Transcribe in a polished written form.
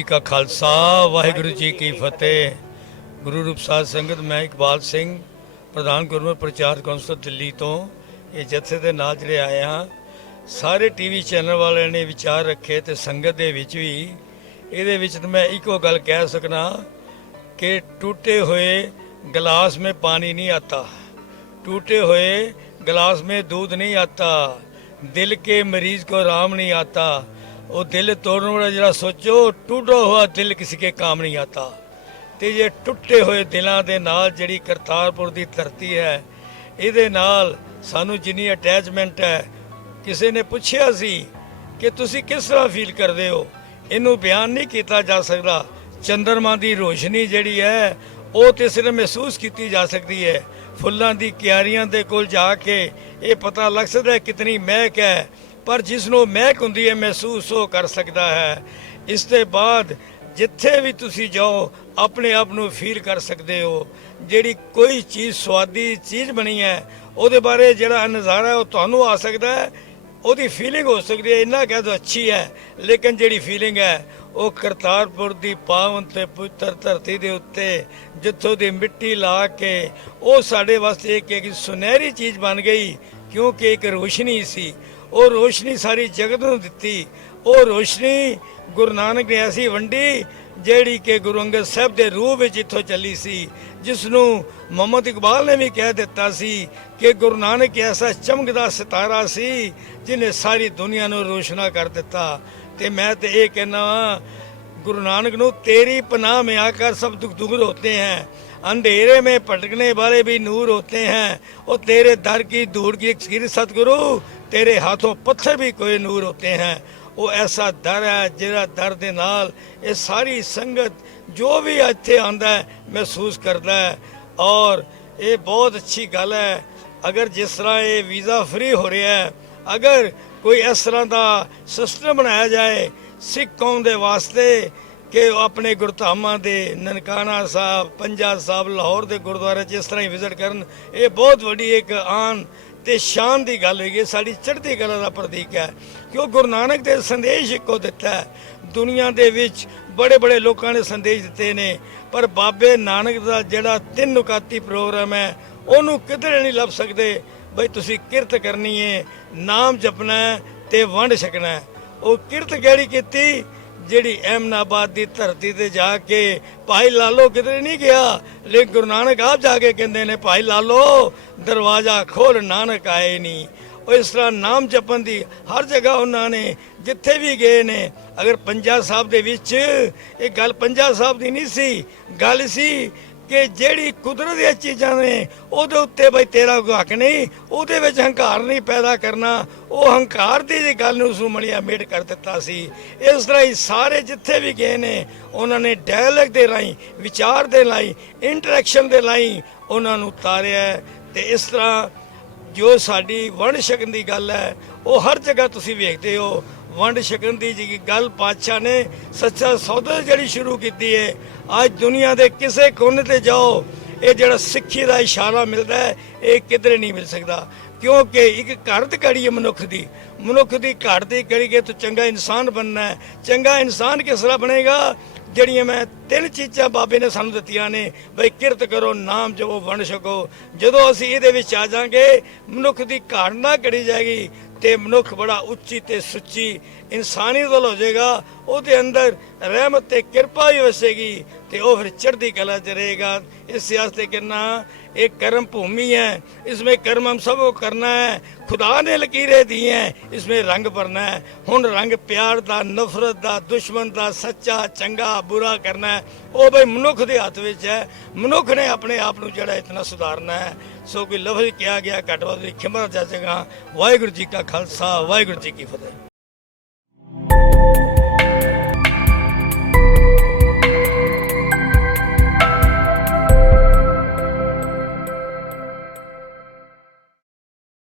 जी का खालसा वाहिगुरु जी की फतेह। गुरु रूप साध संगत मैं इकबाल सिंह प्रधान गुरमत प्रचार कौंसल दिल्ली तो ये जत्थे दे नाल ਜਿਹੜੇ ਆਏ ਹਾਂ ਸਾਰੇ ਟੀਵੀ ਚੈਨਲ ਵਾਲਿਆਂ ਨੇ ਵਿਚਾਰ ਰੱਖੇ ਤੇ ਸੰਗਤ ਦੇ ਵਿੱਚ ਵੀ ਇਹਦੇ ਵਿੱਚ ਤਾਂ ਮੈਂ ਇੱਕੋ ਗੱਲ ਕਹਿ ਸਕਣਾ कि टूटे हुए गिलास में पानी नहीं आता, टूटे हुए गिलास में दूध नहीं आता, दिल के मरीज को आराम नहीं आता। वो दिल तोड़ने वाला जरा सोचो टूटा हुआ दिल किसी के काम नहीं आता। तो ये टुटे हुए दिलों के नाल जिहड़ी करतारपुर की धरती है इहदे नाल सानू जिन्नी अटैचमेंट है। किसी ने पूछा सी कि तुसी किस तरह फील करते हो, इनू बयान नहीं किया जा सकता। चंद्रमा की रोशनी जिहड़ी है वो तो सिर्फ महसूस की जा सकती है। फुल्लां दी क्यारियां दे कोल जाके ये पता लग सकता है कितनी महक है, पर जिसनों महक हुंदी है महसूस वो कर सकता है। इस ते बाद जिथे भी तुसी जाओ अपने आप नूं फील कर सकते हो। जिहड़ी कोई चीज़ स्वादी चीज़ बनी है उहदे बारे जिहड़ा नज़ारा है वो तुहानूं आ सकता है, ਉਹਦੀ फीलिंग हो सकती है। इन्ना कह दो अच्छी है, लेकिन जिहड़ी फीलिंग है वो करतारपुर की पावन ते पवित्र धरती के उत्ते जिथों की मिट्टी ला के वो साढ़े वास्ते एक सुनहरी चीज़ बन गई, क्योंकि एक रोशनी सी। वो रोशनी सारी जगत नूं दित्ती। वो रोशनी गुरु नानक ने ऐसी वंडी जिहड़ी कि गुरु अंगद साहब के रूह में इत्थों चली सी, जिसनों मोहम्मद इकबाल ने भी कह दिता सी कि गुरु नानक ऐसा चमकदा सितारा सी जिन्हें सारी दुनिया नूं रोशना कर दिता। ते मैं तो ये कहना गुरु नानक नूं तेरी पनाह में आकर सब दुख दूर होते हैं, अंधेरे में भटकने वाले भी नूर होते हैं। और तेरे दर की धूड़ की गिर सतगुरु तेरे हाथों पत्थर भी कोई नूर होते हैं। वो ऐसा दर है जिहड़ा दर दे नाल ये सारी संगत जो भी इत्थे आंदा है महसूस करता है। और ये बहुत अच्छी गल है अगर जिस तरह ये वीज़ा फ्री हो रहा है, अगर कोई इस तरह का सिस्टम बनाया जाए सिख कौम के वास्ते कि अपने गुरधामां दे ननकाना साहब पंजा साहब लाहौर के गुरुद्वारे जिस तरह ही विजिट करन, ये बहुत वड्डी एक आन ते शान की गल है। साड़ी चढ़ती कला का प्रतीक है, क्यों गुरु नानक दे संदेश इको दिता है। दुनिया दे विच बड़े बड़े लोगों ने संदेश दिते ने, पर बाबे नानक का जिहड़ा 3 नुकाती प्रोग्राम है उन्होंने किधरे नहीं लभ सकते। बई तुसी किरत करनी है, नाम जपना है ते वंड छकना है। वो किरत केड़ी कीती जिहड़ी अहमदाबाद की धरती ते जाके भाई लालो किधरे नहीं गया, लेकिन गुरु नानक आप जाके कहते ने भाई लालो दरवाज़ा खोल नानक आए नहीं। और इस तरह नाम जपन की हर जगह उन्होंने जिथे भी गए ने। अगर पंजा साहब दे विच एक गल पंजा साहब की नहीं सी, गल सी कि जिहड़ी कुदरत दी चीज़ां ने उहदे उत्ते बई तेरा कोई हक नहीं, उहदे विच हंकार नहीं पैदा करना। वो हंकार की गल नूं उसनूं मड़िया मेट कर दिता सी। इस तरह ही सारे जिथे भी गए ने उन्होंने डायलॉग के राही विचार के लाई इंटरैक्शन के लाई उन्होंने उतारिया। तो इस तरह जो साड़ी वंड छकन की गल है वो हर जगह तुसी वेखते हो। वंड छकन की जी गल पातशाह ने सच्चा सौदा जड़ी शुरू की है। आज दुनिया के किसी कोने ते जाओ ये जड़ा सिक्खी का इशारा मिलता है ये किधरे नहीं मिल सकता, क्योंकि एक घट कड़ी है मनुख की घट की कड़ी के तो चंगा इंसान बनना है। चंगा इंसान किस तरह बनेगा, जड़ियाँ मैं 3 चीज़ां बाबे ने सानू दित्तियां ने, बई किरत करो नाम जपो वंड छको। जदों असीं इहदे विच आ जाएंगे मनुख की घाट ना कड़ी जाएगी तो मनुख बड़ा उच्ची ते सुच्ची इंसानियत वाला हो जाएगा। उसके अंदर रहमत ते किरपा भी वसेगी तो वह फिर चढ़ती कला च रहेगा। इस वास्ते कहना एक कर्म भूमि है, इसमें कर्म हम सबको करना है। खुदा ने लकीरें दी हैं, इसमें रंग भरना है। हुण रंग प्यार दा नफरत दा दुश्मन दा सच्चा चंगा बुरा करना है वो भाई मनुख के हथ विच है। मनुख ने अपने आप नूं जिहड़ा इतना सुधारना है। सो कोई लफ्ज़ किया गया घट वध खिमत जाचेगा। वाहिगुरू जी का खालसा वाहिगुरू जी की फतेह।